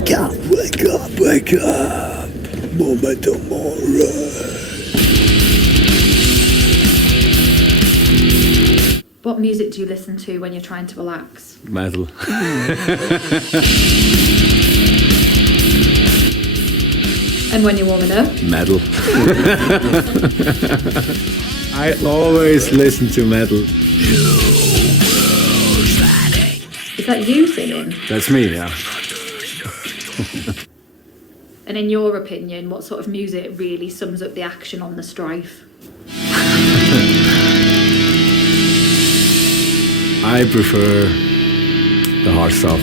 Wake up, wake up, wake up. Momento more. What music do you listen to when you're trying to relax? Metal. And when you're warming up? Metal. I always listen to metal. Is that you singing? That's me, yeah. And in your opinion, what sort of music really sums up the action on the Streif? I prefer the hard stuff,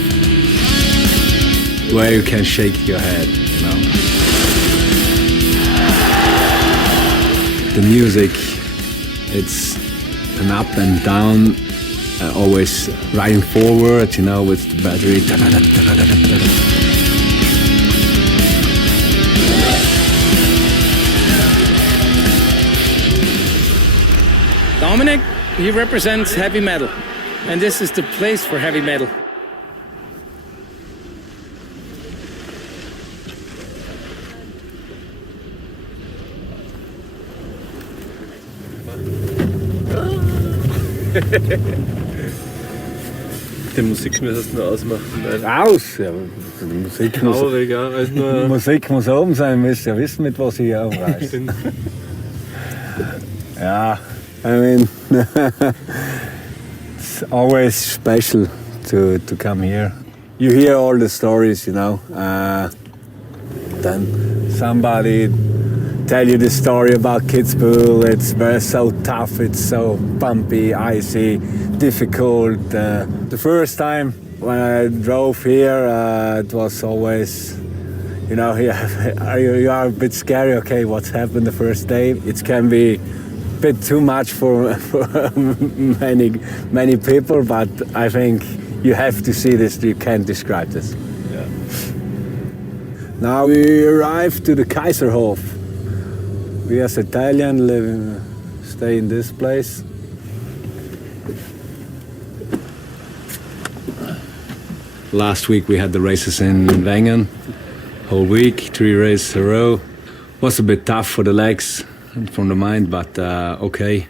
where you can shake your head, you know. The music, it's an up and down, always riding forward, you know, with the battery. Dominik, he represents heavy metal, and this is the place for heavy metal. Die Musik müsstest du nur ausmachen. Aus! Ja, die Musik muss, Trauriger als nur... Musik muss oben sein, müsst ihr wissen, mit was ich aufreiße. Yeah, I mean, it's always special to come here. You hear all the stories, you know. Then somebody tell you the story about Kitzbühel. It's so tough, it's so bumpy, icy, difficult. The first time when I drove here, it was always, you know, you are a bit scary. Okay, what's happened the first day? It can be a bit too much for many people, but I think you have to see this. You can't describe this. Yeah. Now we arrived to the Kaiserhof. We as Italian stay in this place. Last week we had the races in Wengen, whole week, 3 races in a row. Was a bit tough for the legs and from the mind, but okay.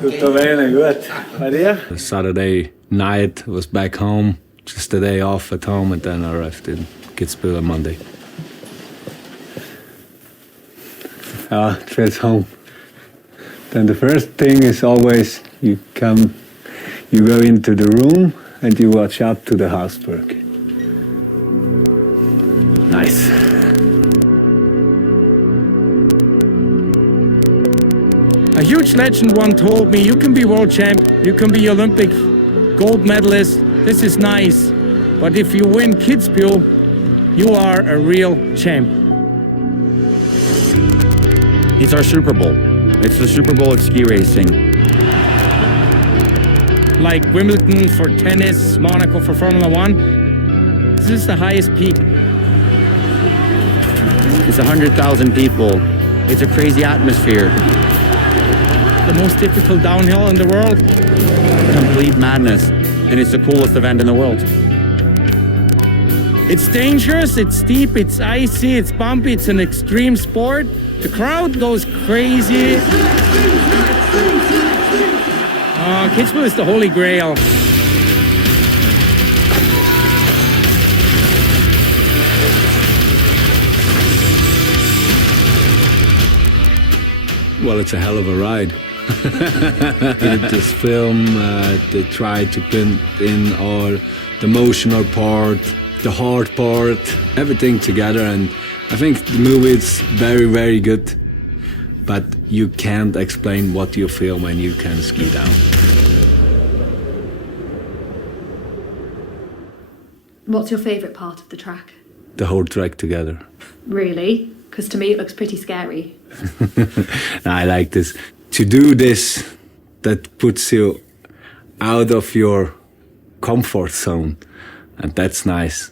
Tutto bene, good. Bei dir? Saturday night was back home, just a day off at home, and then I arrived in Kitzbühel on Monday. It feels home. Then the first thing is always you go into the room and you watch up to the Hausberg. Nice. A huge legend once told me, you can be world champ, you can be Olympic gold medalist, this is nice, but if you win Kitzbühel, you are a real champ. It's our Super Bowl. It's the Super Bowl of ski racing. Like Wimbledon for tennis, Monaco for Formula One, this is the highest peak. It's 100,000 people. It's a crazy atmosphere. The most difficult downhill in the world. Complete madness. And it's the coolest event in the world. It's dangerous, it's steep, it's icy, it's bumpy, it's an extreme sport. The crowd goes crazy. Kitzbühel is the holy grail. Well, it's a hell of a ride. This film, they tried to put in all the emotional part, the hard part, everything together, and I think the movie is very, very good. But you can't explain what you feel when you can ski down. What's your favourite part of the track? The whole track together. Really? Because to me it looks pretty scary. I like this. To do this, that puts you out of your comfort zone. And that's nice,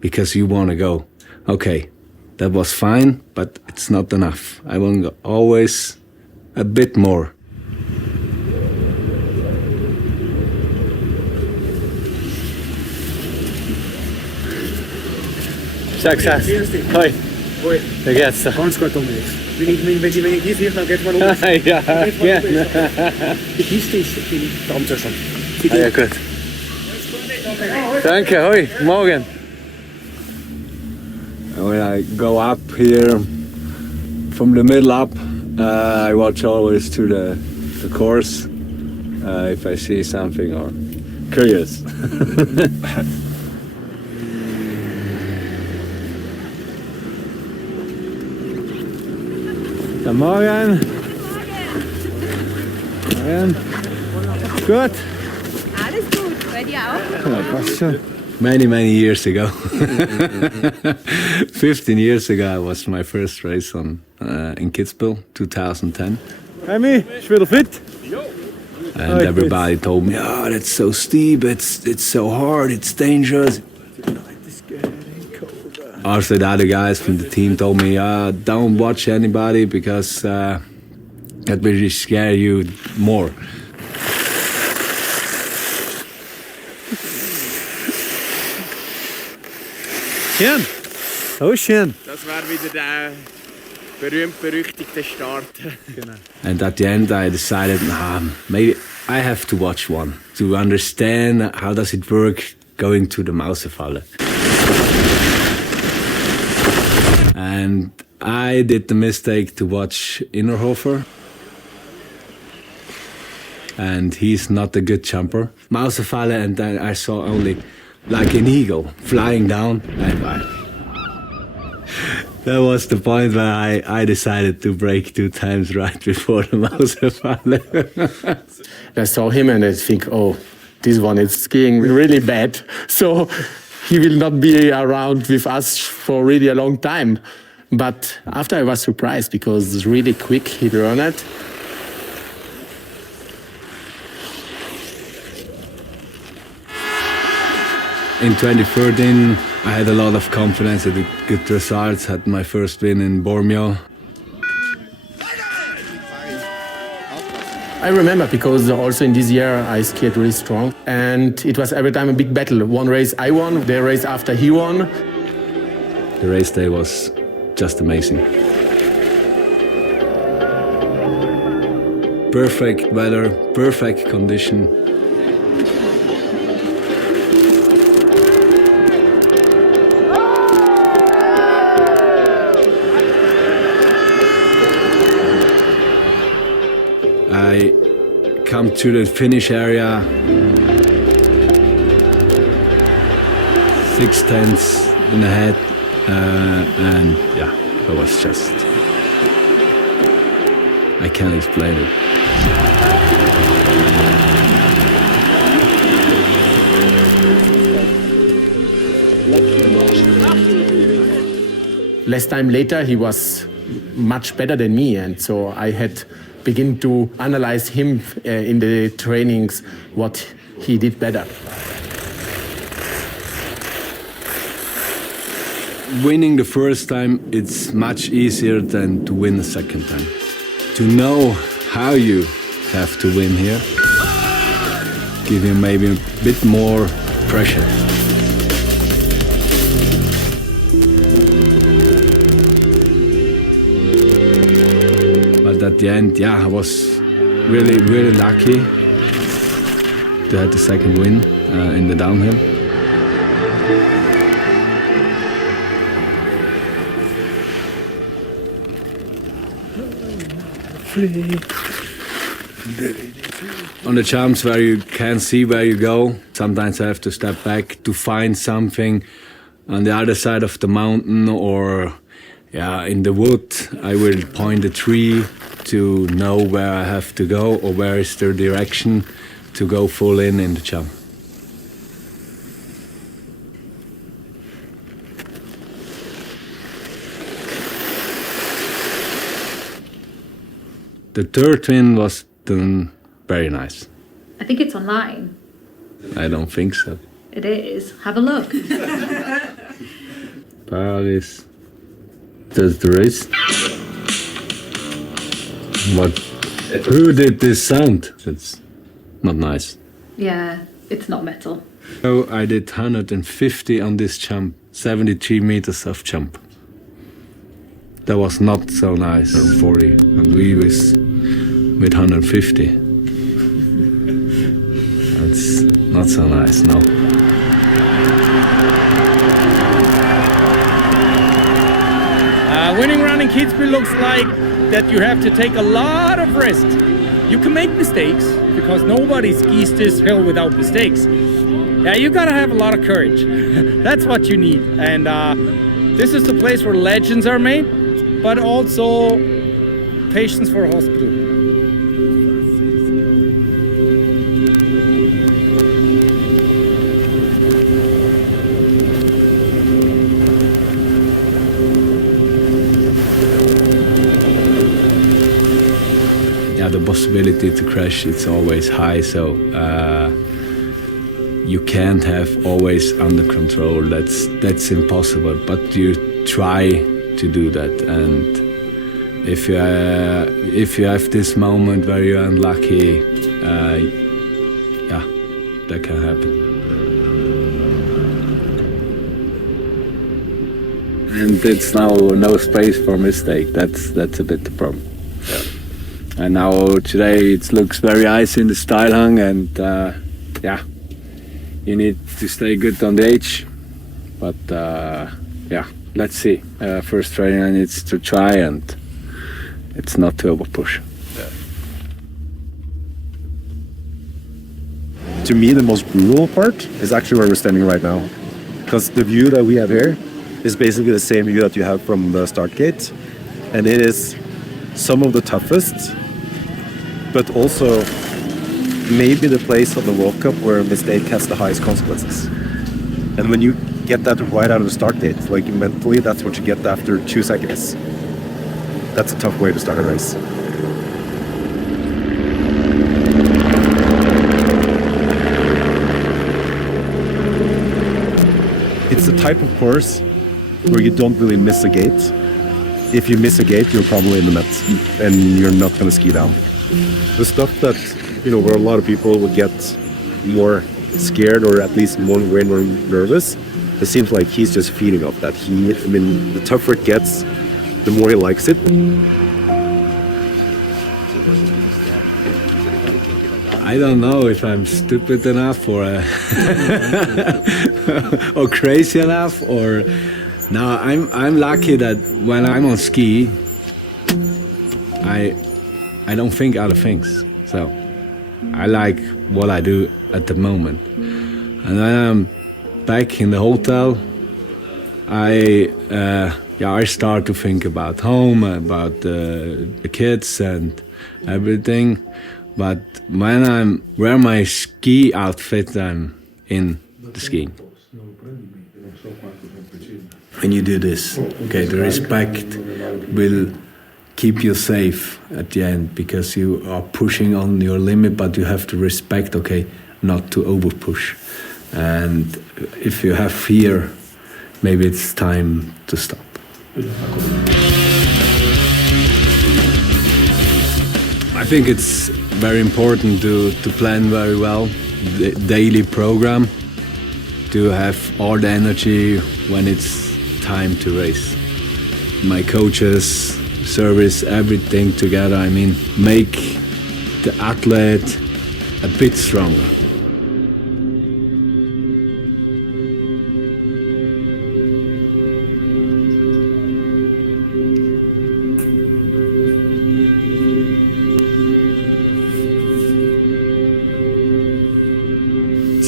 because you want to go, okay, that was fine, but it's not enough. I want to go always a bit more. Success. Hoi. Hoi. Wie geht's dir? Ganz gut unterwegs. Wenn ich die sehe, dann geht mal um. Ja, gerne. Die Piste ist in Darmzustand. Ah, ja, gut. Danke, hoi, morgen. When I go up here from the middle up, I watch always to the course if I see something or curious. Guten Morgen. Morgen. Gut. Alles gut, bei dir auch? Ja, passt schon. Many years ago. 15 years ago was my first race in Kitzbühel, 2010. Amy, ist wieder fit? And everybody told me, oh, that's so steep, it's so hard, it's dangerous. Also the other guys from the team told me, don't watch anybody because that will scare you more. Schön. So schön. Das war wieder der berühmt-berüchtigte Start. Genau. And at the end I decided, maybe I have to watch one to understand how does it work going to the Mausefalle. And I did the mistake to watch Innerhofer. And he's not a good jumper. Mausefalle, and then I saw only like an eagle flying down, and that was the point where I decided to brake 2 times right before the Mausefalle. I saw him and I think, oh, this one is skiing really bad. So he will not be around with us for really a long time. But after I was surprised because really quick he learned it. In 2013, I had a lot of confidence at the good results, had my first win in Bormio. I remember because also in this year I skied really strong and it was every time a big battle. One race I won, the race after he won. The race day was just amazing. Perfect weather, perfect condition. I come to the finish area, 6/10 in the head, and yeah, it was just, I can't explain it. Last time later he was much better than me and so I had begin to analyze him in the trainings, what he did better. Winning the first time, it's much easier than to win the second time. To know how you have to win here, give you maybe a bit more pressure. But at the end, yeah, I was really lucky to have the second win in the downhill. On the jumps where you can't see where you go, sometimes I have to step back to find something on the other side of the mountain or in the wood. I will point a tree to know where I have to go or where is the direction to go full in the jump. The third win was done very nice. I think it's online. I don't think so. It is. Have a look. Paris. That's the race. What? Who did this sound? It's not nice. Yeah, it's not metal. So I did 150 on this jump, 73 meters of jump. That was not so nice, 40, and we was with 150. That's not so nice, no. Winning round in Kitzbühel looks like that you have to take a lot of risk. You can make mistakes because nobody skis this hill without mistakes. Yeah, you gotta have a lot of courage. That's what you need. And this is the place where legends are made, but also patience for a hospital. Yeah, the possibility to crash, it's always high, so you can't have always under control. That's impossible, but you try to do that. And if you have this moment where you're unlucky, yeah, that can happen. And it's now no space for mistake. That's a bit the problem. And now today it looks very icy in the Steilhang, and yeah, you need to stay good on the edge. But yeah, let's see. First training needs to try, and it's not to over push. To me, the most brutal part is actually where we're standing right now, because the view that we have here is basically the same view that you have from the start gate, and it is some of the toughest, but also maybe the place on the World Cup where a mistake has the highest consequences. And when you get that right out of the start gate, like mentally, that's what you get after 2 seconds. That's a tough way to start a race. It's the type of course where you don't really miss a gate. If you miss a gate, you're probably in the net and you're not going to ski down. The stuff that, where a lot of people would get more scared or at least more nervous, it seems like he's just feeding off that. The tougher it gets, the more he likes it. I don't know if I'm stupid enough or or crazy enough, or no. I'm lucky that when I'm on ski, I don't think other things. So I like what I do at the moment. And when I'm back in the hotel, I start to think about home, about the kids and everything. But when I'm wear my ski outfit, I'm in the skiing. When you do this, okay, the respect will keep you safe at the end, because you are pushing on your limit, but you have to respect, okay, not to over push. And if you have fear, maybe it's time to stop. I think it's very important to plan very well the daily program, to have all the energy when it's time to race. My coaches, service, everything together, make the athlete a bit stronger.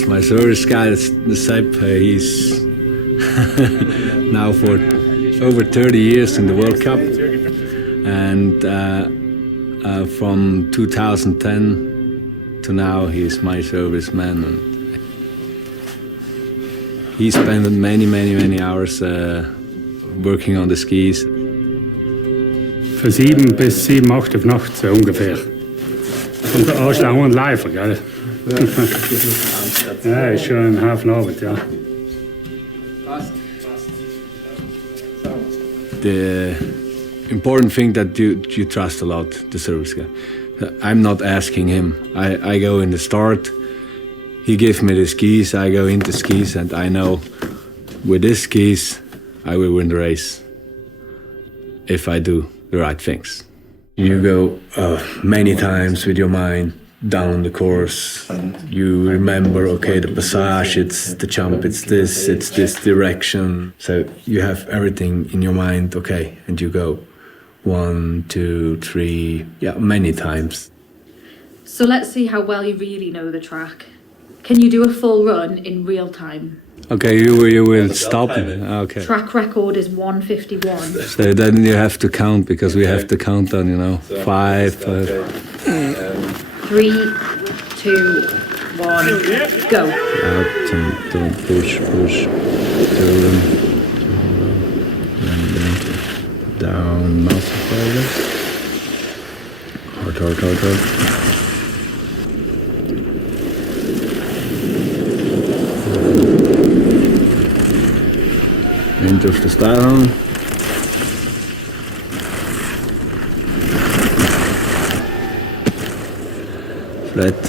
My service guy, the Sepp, he's now for over 30 years in the World Cup, and from 2010 to now he's my serviceman, and he spent many hours working on the skis. Von 7 bis 7, 8 Uhr nachts so ungefähr. Und der Anschlag und Leifer, gell? Ja, ist schon ein Haufen Arbeit, ja. The important thing that you trust a lot the service guy. I'm not asking him. I go in the start. He gave me the skis, I go into skis, and I know with these skis I will win the race if I do the right things. You go many times with your mind down the course. You remember, okay, the passage, it's the jump, it's this direction. So you have everything in your mind, okay, and you go 1, 2, 3, many times. So let's see how well you really know the track. Can you do a full run in real time? Okay, you will stop. Okay. Track record is 1:51. So then you have to count, because we have to count down, 5. 3, 2, 1, go. Out and don't push. Down, mouse forward. Hard. Into the style. Flat.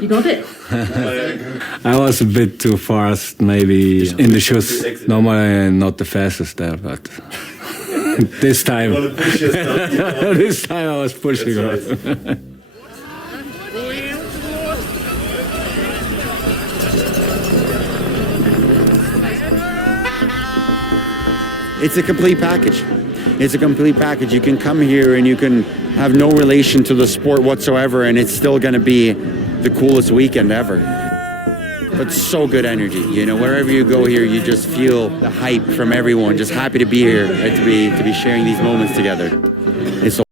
You got it. I was a bit too fast, maybe in the shoes. Normally I'm not the fastest there, but this time, this time I was pushing. It's a complete package. It's a complete package. You can come here and you can have no relation to the sport whatsoever, and it's still going to be the coolest weekend ever. But so good energy, wherever you go here, you just feel the hype from everyone. Just happy to be here and to be sharing these moments together. It's so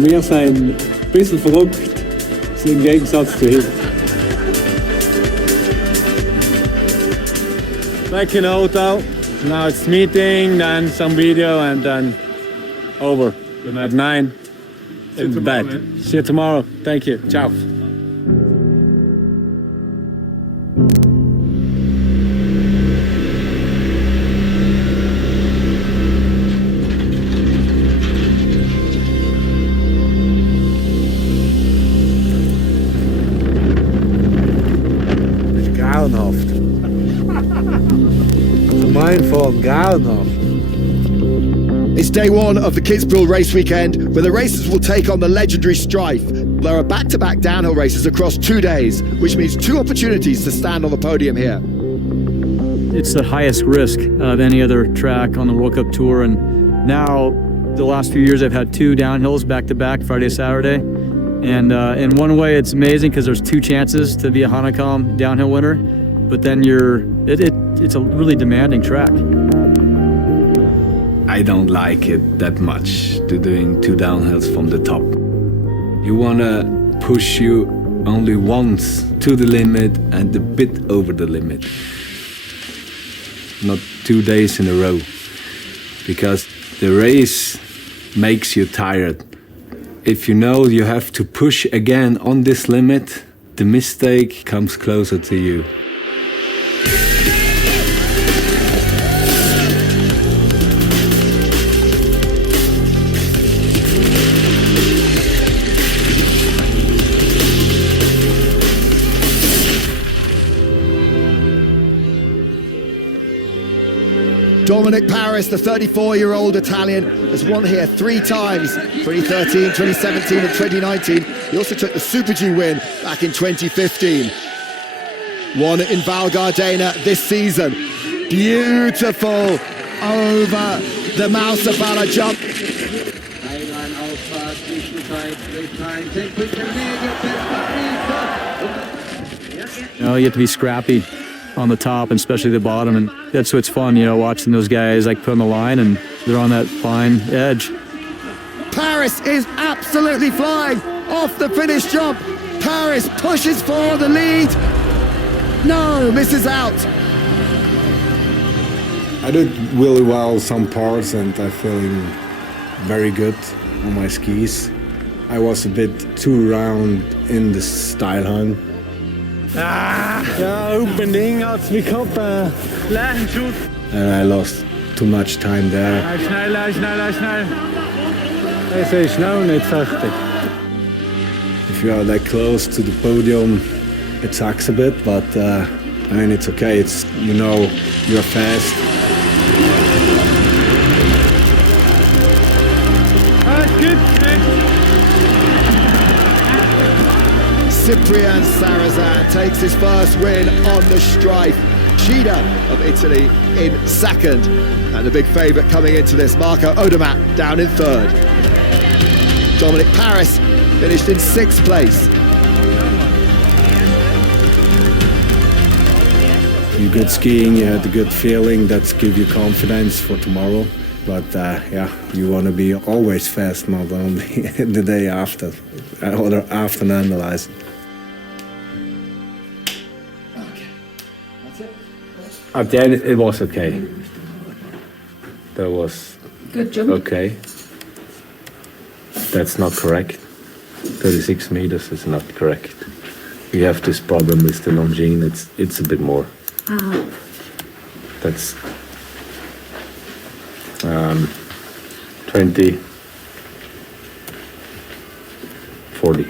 Wir sind ein bisschen verrückt, im Gegensatz zu ihm. Back in the hotel, now it's meeting, then some video, and then over. At 9, in bed. See you tomorrow. Thank you. Ciao. Grauenhaft. Gemeinform, grauenhaft. It's day one of the Kitzbühel race weekend, where the racers will take on the legendary Streif. There are back-to-back downhill races across 2 days, which means 2 opportunities to stand on the podium here. It's the highest risk of any other track on the World Cup Tour, and now the last few years I've had 2 downhills back-to-back, Friday, Saturday. And in one way it's amazing because there's 2 chances to be a Hahnenkamm downhill winner. but then it's a really demanding track. I don't like it that much to doing 2 downhills from the top. You wanna push you only once to the limit and a bit over the limit. Not 2 days in a row, because the race makes you tired. If you know you have to push again on this limit, the mistake comes closer to you. Dominik Paris, the 34-year-old Italian, has won here 3 times, 2013, 2017 and 2019. He also took the Super G win back in 2015. Won in Val Gardena this season. Beautiful over the Mausabala jump. You know, you have to be scrappy on the top and especially the bottom, and that's what's fun, you know, watching those guys like put on the line and they're on that fine edge. Paris is absolutely flying off the finish jump. Paris pushes for the lead. No, misses out. I did really well some parts and I'm feeling very good on my skis. I was a bit too round in the style hang. Ja, opening had mich gehabt. Shoot. And I lost too much time there. Schnell. Es ist noch nicht fertig. If you are that close to the podium, it sucks a bit, but I mean, it's okay. It's, you know, you're fast. Cyprian Sarrazin takes his first win on the Streif. Cheetah of Italy in second. And the big favourite coming into this, Marco Odermatt, down in third. Dominik Paris finished in 6th place. You're good skiing, you had a good feeling, that gives you confidence for tomorrow. But yeah, you want to be always fast, not only the day after, or after an analyze. At the end, it was okay. That was Good jump. okay. That's not correct. 36 meters is not correct. We have this problem with the Longines. It's a bit more. That's 20, 40.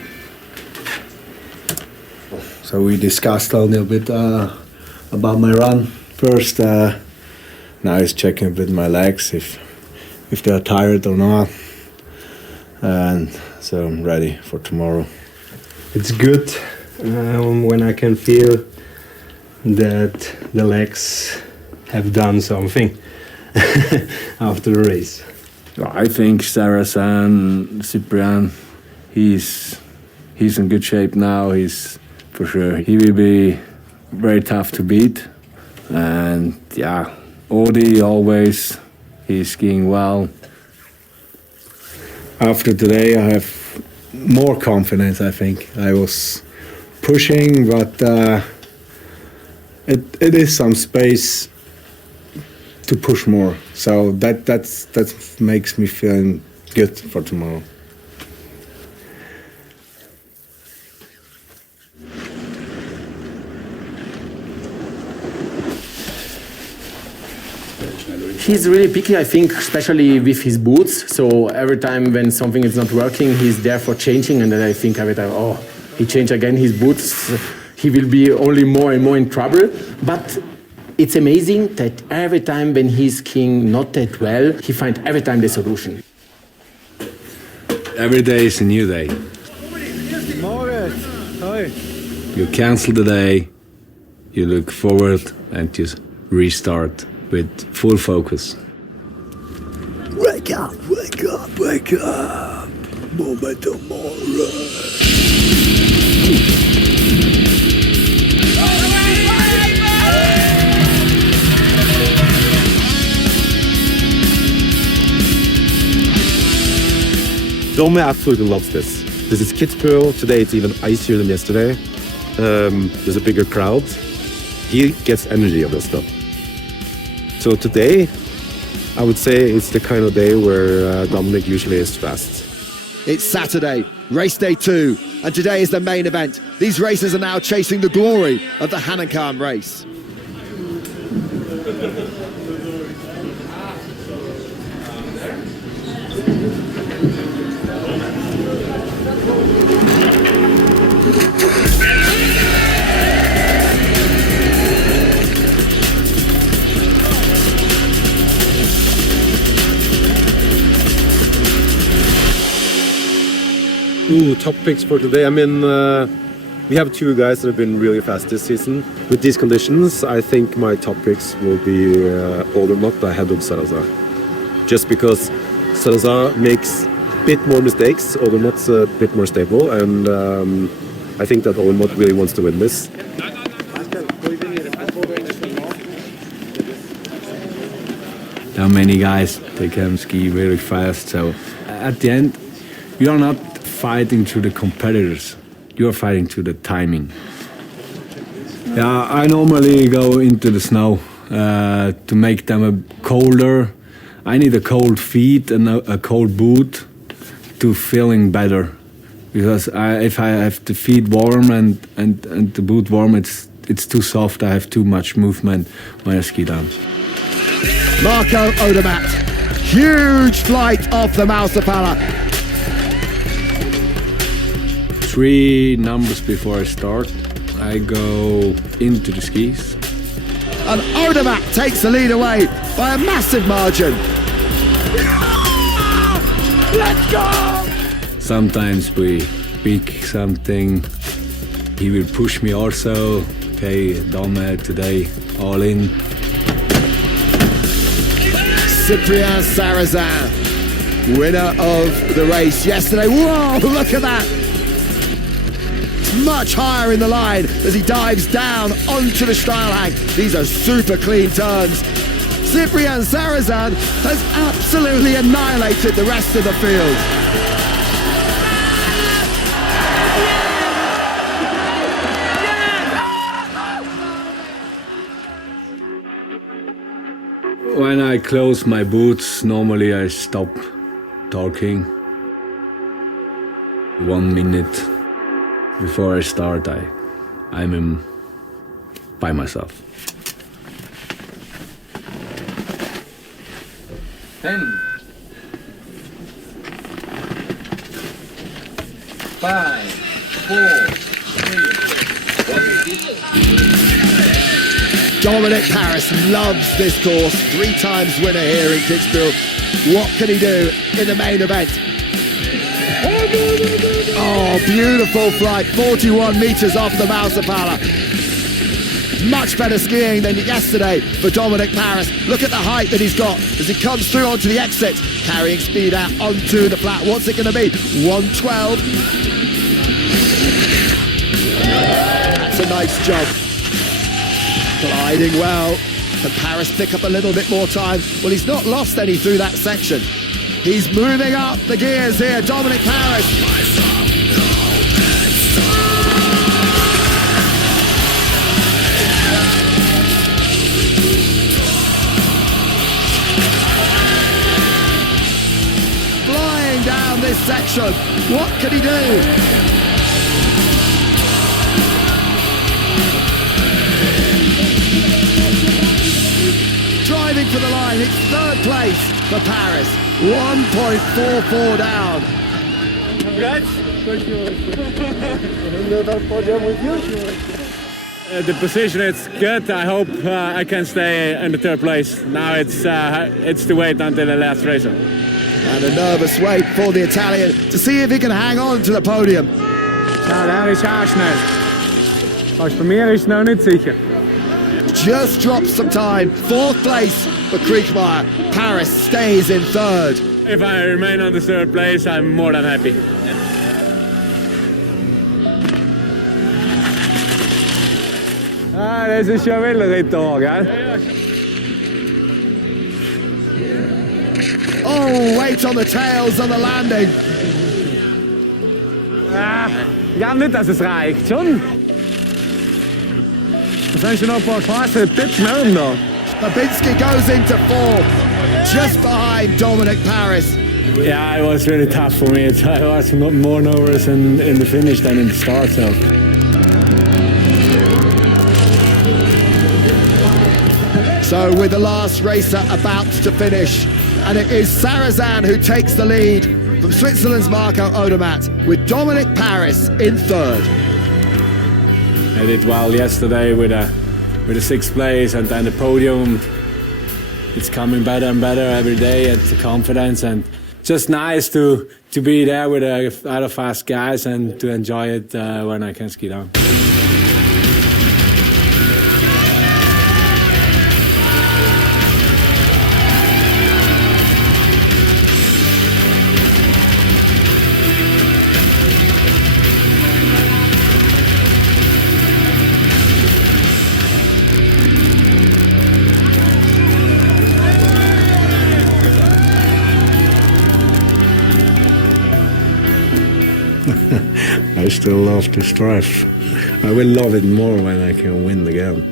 So we discussed a little bit about my run. First, now he's checking with my legs if they're tired or not. And so I'm ready for tomorrow. It's good when I can feel that the legs have done something after the race. I think Sarrazin, Cyprian, he's in good shape now. He's for sure. He will be very tough to beat. And yeah, Odi always, he's skiing well. After today, I have more confidence, I think. I was pushing, but it is some space to push more. So that makes me feel good for tomorrow. He's really picky, I think, especially with his boots. So every time when something is not working, he's there for changing. And then I think every time, oh, he changed again his boots. He will be only more and more in trouble. But it's amazing that every time when he's skiing not that well, he finds every time the solution. Every day is a new day. You cancel the day, you look forward and you restart with full focus. Wake up, wake up, wake up. Moment tomorrow. Dome absolutely loves this. This is Kitzbühel. Today it's even icier than yesterday. There's a bigger crowd. He gets energy of this stuff. So today, I would say it's the kind of day where Dominik usually is fast. It's Saturday, race day 2, and today is the main event. These racers are now chasing the glory of the Hahnenkamm race. Ooh, top picks for today. I mean, we have 2 guys that have been really fast this season. With these conditions, I think my top picks will be Odermatt ahead of Salazar. Just because Salazar makes a bit more mistakes, Odermatt's a bit more stable, and I think that Odermatt really wants to win this. There are many guys, they can ski very fast, so at the end, you are not fighting to the competitors, you are fighting to the timing. Yeah, I normally go into the snow to make them colder. I need a cold feet and a cold boot to feeling better. Because if I have the feet warm and the boot warm, it's too soft, I have too much movement when I ski down. Marco Odermatt, huge flight off the Mausapala. 3 numbers before I start, I go into the skis. And Odermatt takes the lead away by a massive margin. Let's go! Sometimes we pick something, he will push me also. Okay, Dome today, all in. Cyprien Sarrazin, winner of the race yesterday. Whoa, look at that! Much higher in the line as he dives down onto the Steilhang. These are super clean turns. Cyprien Sarrazin has absolutely annihilated the rest of the field. When I close my boots, normally I stop talking. 1 minute before I start, I'm by myself. 10, 5, 4, 3, 1. Dominik Paris loves this course. 3 times winner here in Kitzbühel. What can he do in the main event? Oh, beautiful flight, 41 meters off the Mausapala. Much better skiing than yesterday for Dominik Paris. Look at the height that he's got as he comes through onto the exit, carrying speed out onto the flat. What's it going to be? 112. That's a nice job. Gliding well. Can Paris pick up a little bit more time? Well, he's not lost any through that section. He's moving up the gears here, Dominik Paris. Flying down this section. What can he do? Driving for the line, it's 3rd place for Paris. 1.44 down. Congrats. The position is good. I hope I can stay in the 3rd place. Now it's to wait until the last race. And a nervous wait for the Italian to see if he can hang on to the podium. Ja, daar is haar snel. Als voor meer is het nou niet zeker. Just drops some time. 4th place for Kriechmeier. Paris stays in 3rd. If I remain on the 3rd place, I'm more than happy. Dat is jouw willen toch, hè? Oh, wait on the tails on the landing. Ich glaube nicht, dass es reicht. Schon? Da sind schon noch ein paar krasse Tipps mehr da. Babinski goes into fourth, just behind Dominik Paris. Yeah, it was really tough for me. I was more nervous in the finish than in the start. So. So with the last racer about to finish, and it is Sarrazin who takes the lead from Switzerland's Marco Odermatt, with Dominik Paris in third. I did well yesterday with a sixth place, and then the podium. It's coming better and better every day. It's the confidence, and just nice to be there with other fast guys and to enjoy it when I can ski down. I still love the Streif. I will love it more when I can win again.